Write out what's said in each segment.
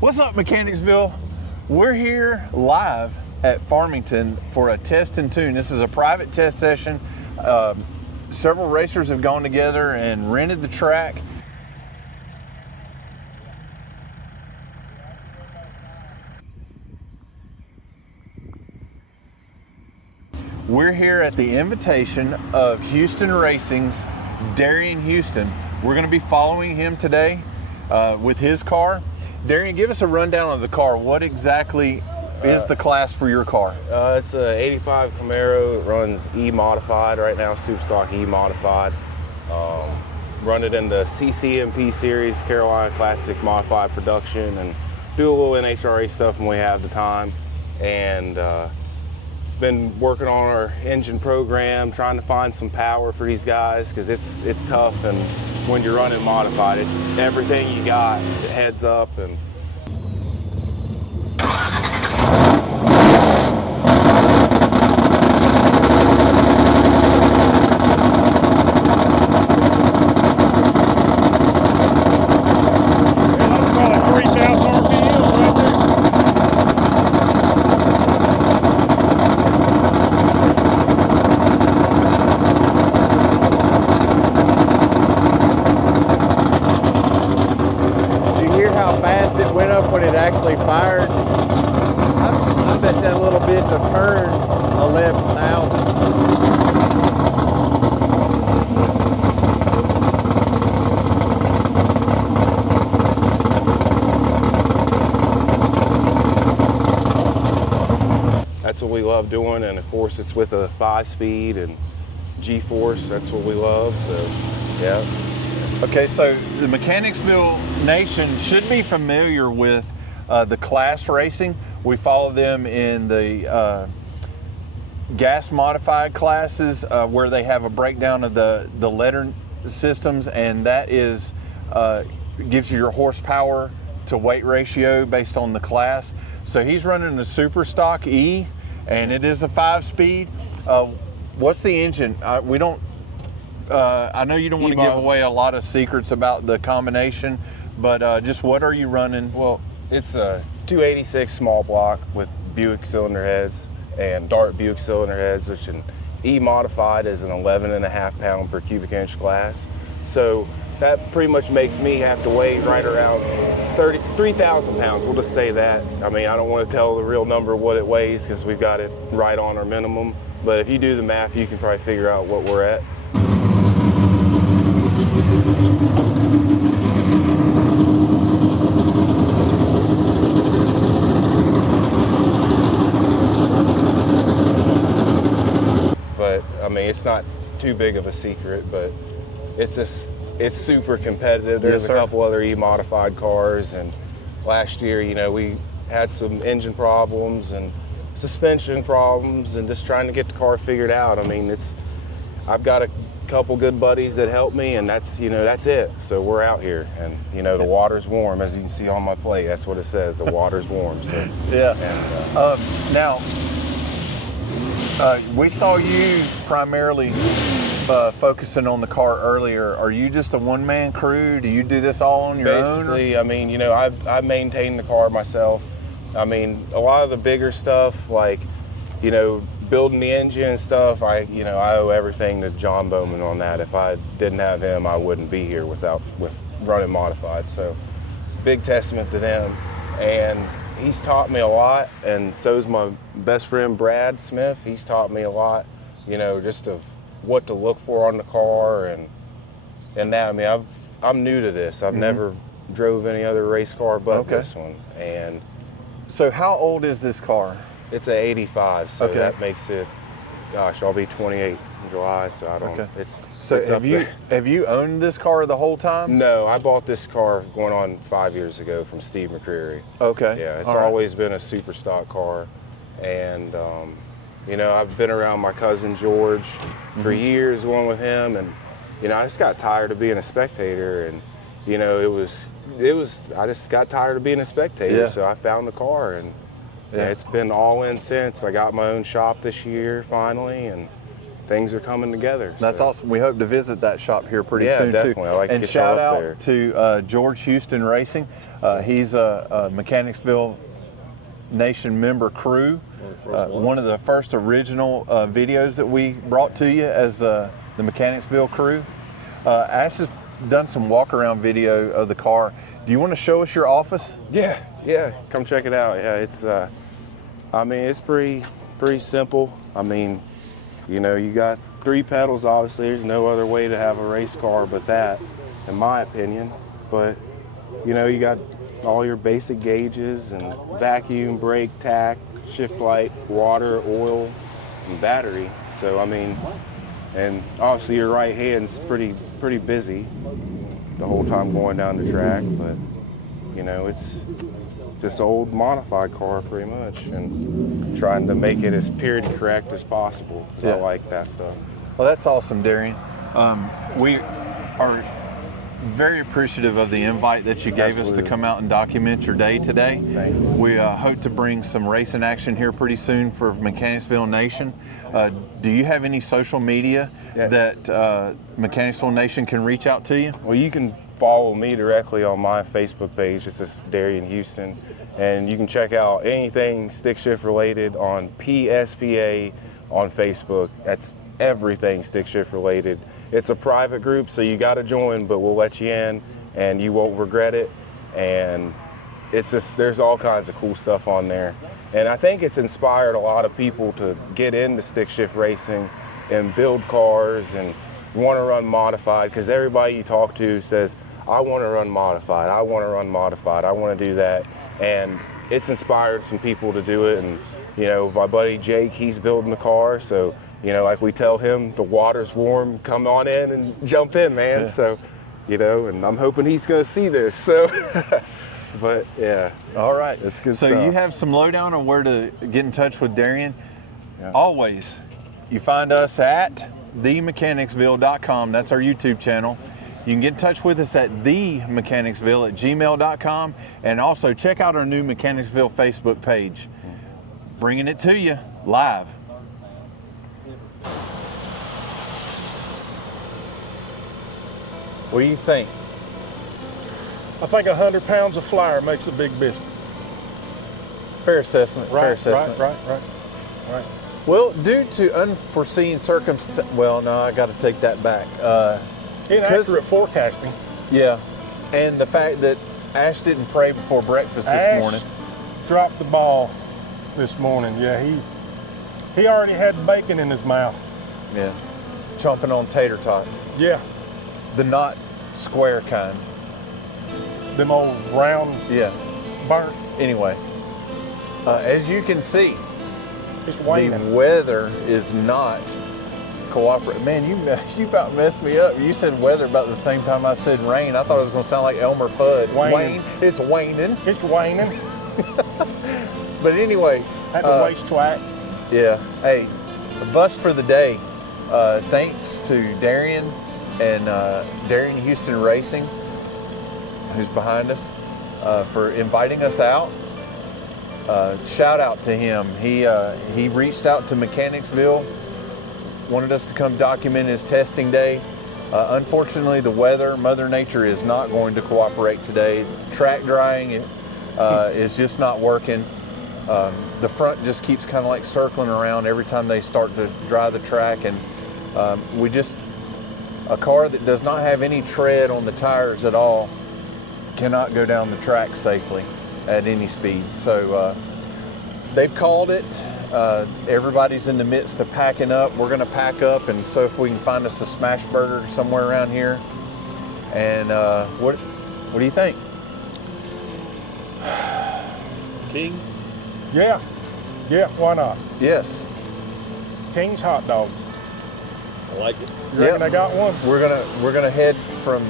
What's up, Mechanicsville? We're here live at Farmington for a test and tune. This is a private test session. Several racers have gone together and rented the track. We're here at the invitation of Houston Racing's Darrion Houston. We're going to be following him today with his car. Darrion, give us a rundown of the car. What exactly is the class for your car? It's a 85 Camaro. It runs E modified right now, super stock E modified. Run it in the CCMP series, Carolina Classic Modified Production, and do a little NHRA stuff when we have the time. And been working on our engine program, trying to find some power for these guys, because it's tough, and when you're running modified, it's everything you got, heads up. And when it actually fired, I bet that little bitch have turned 11,000. That's what we love doing, and of course it's with a 5-speed and GeForce. That's what we love, so yeah. Okay, so the Mechanicsville Nation should be familiar with the class racing. We follow them in the gas modified classes where they have a breakdown of the letter systems, and that is gives you your horsepower to weight ratio based on the class. So he's running the super stock E, and it is a 5-speed. What's the engine? We don't. I know you don't want to give away a lot of secrets about the combination, but just what are you running? Well, it's a 286 small block with Buick cylinder heads and Dart Buick cylinder heads, which an E modified is an 11.5 pound per cubic inch class. So that pretty much makes me have to weigh right around 3,000 pounds. We'll just say that. I mean, I don't want to tell the real number what it weighs because we've got it right on our minimum. But if you do the math, you can probably figure out what we're at. But I mean, it's not too big of a secret, but it's super competitive. There's a couple other E-modified cars, and last year, you know, we had some engine problems and suspension problems and just trying to get the car figured out. I mean, I've got a couple good buddies that help me, and that's it. So we're out here, and you know, the water's warm, as you can see on my plate. That's what it says, the water's warm. So yeah. And, now we saw you primarily focusing on the car earlier. Are you just a one-man crew? Do you do this all on your own? Basically, I mean, you know, I maintain the car myself. I mean, a lot of the bigger stuff, like, you know, building the engine and stuff, I owe everything to John Bowman on that. If I didn't have him, I wouldn't be here with running modified. So big testament to them. And he's taught me a lot, and so's my best friend Brad Smith. He's taught me a lot, you know, just of what to look for on the car and that. I mean, I'm new to this. I've never drove any other race car but this one. And so how old is this car? It's an 85, so that makes it, gosh, I'll be 28 in July, so I don't, So have you owned this car the whole time? No, I bought this car going on 5 years ago from Steve McCreary. Okay. Yeah, it's always been a super stock car. And, you know, I've been around my cousin George for years, going with him, and, you know, I just got tired of being a spectator, and, you know, I just got tired of being a spectator, so I found the car, and yeah, it's been all in since. I got my own shop this year finally, and things are coming together. That's awesome. We hope to visit that shop here pretty Yeah, soon definitely. too. I like to and get shout y'all up out there. to George Houston Racing. He's a Mechanicsville Nation member crew. One of the first original videos that we brought to you as the Mechanicsville crew. Ash has done some walk around video of the car. Do you want to show us your office? Yeah, come check it out. Yeah, it's I mean, it's pretty simple. I mean, you know, you got 3 pedals, obviously. There's no other way to have a race car but that, in my opinion. But, you know, you got all your basic gauges and vacuum, brake, tack, shift light, water, oil, and battery. So, I mean, and obviously your right hand's pretty busy the whole time going down the track, but, you know, it's this old modified car pretty much, and trying to make it as purity correct as possible. So Yeah. I like that stuff. Well, that's awesome, Darrion. We are very appreciative of the invite that you gave us Absolutely. to come out and document your day today. Thank you. We hope to bring some racing action here pretty soon for Mechanicsville Nation. Do you have any social media that Mechanicsville Nation can reach out to you? Well, you can follow me directly on my Facebook page. This is Darrion Houston, and you can check out anything stick shift related on PSPA on Facebook. That's everything stick shift related. It's a private group, so you got to join, but we'll let you in, and you won't regret it. And it's just, there's all kinds of cool stuff on there. And I think it's inspired a lot of people to get into stick shift racing and build cars and want to run modified, because everybody you talk to says, I want to run modified, I want to run modified, I want to do that. And it's inspired some people to do it. And, you know, my buddy Jake, he's building the car, so, you know, like we tell him, the water's warm, come on in and jump in, man. Yeah. So, you know, and I'm hoping he's going to see this, so. But yeah. All right. It's good so stuff. you have some lowdown on where to get in touch with Darrion. Yeah. Always, you find us at themechanicsville.com. That's our YouTube channel. You can get in touch with us at themechanicsville@gmail.com, and also check out our new Mechanicsville Facebook page. Bringing it to you live. What do you think? I think 100 pounds of flour makes a big biscuit. Fair assessment. Fair assessment. Right. Well, due to unforeseen circumstances, well, no, I got to take that back. Inaccurate forecasting. Yeah, and the fact that Ash didn't pray before breakfast this morning. Dropped the ball this morning. Yeah, he already had bacon in his mouth. Yeah, chomping on tater tots, Yeah, the not square kind. them old round Yeah. burnt. Anyway, as you can see, It's the waning. weather is not cooperating. Man, you about messed me up. You said weather about the same time I said rain. I thought it was going to sound like Elmer Fudd. Waning. It's waning. It's waning But anyway, at the racetrack. yeah. Hey, a bust for the day. Thanks to Darrion and Darrion Houston Racing, who's behind us, for inviting us out. Shout out to him. He reached out to Mechanicsville, wanted us to come document his testing day. Unfortunately, the weather, Mother Nature is not going to cooperate today. Track drying is just not working. The front just keeps kind of like circling around every time they start to dry the track, and a car that does not have any tread on the tires at all cannot go down the track safely at any speed. So they've called it. Everybody's in the midst of packing up. We're going to pack up, and so if we can find us a smash burger somewhere around here. And what do you think? Kings? Yeah, why not? Yes. King's hot dogs. I like it. You reckon Yep. they got one? We're gonna head from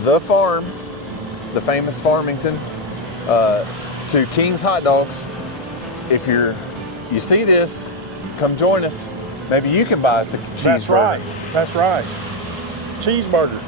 the farm, the famous Farmington, to King's Hot Dogs. If you see this, come join us. Maybe you can buy us a cheeseburger. That's right. Cheeseburger.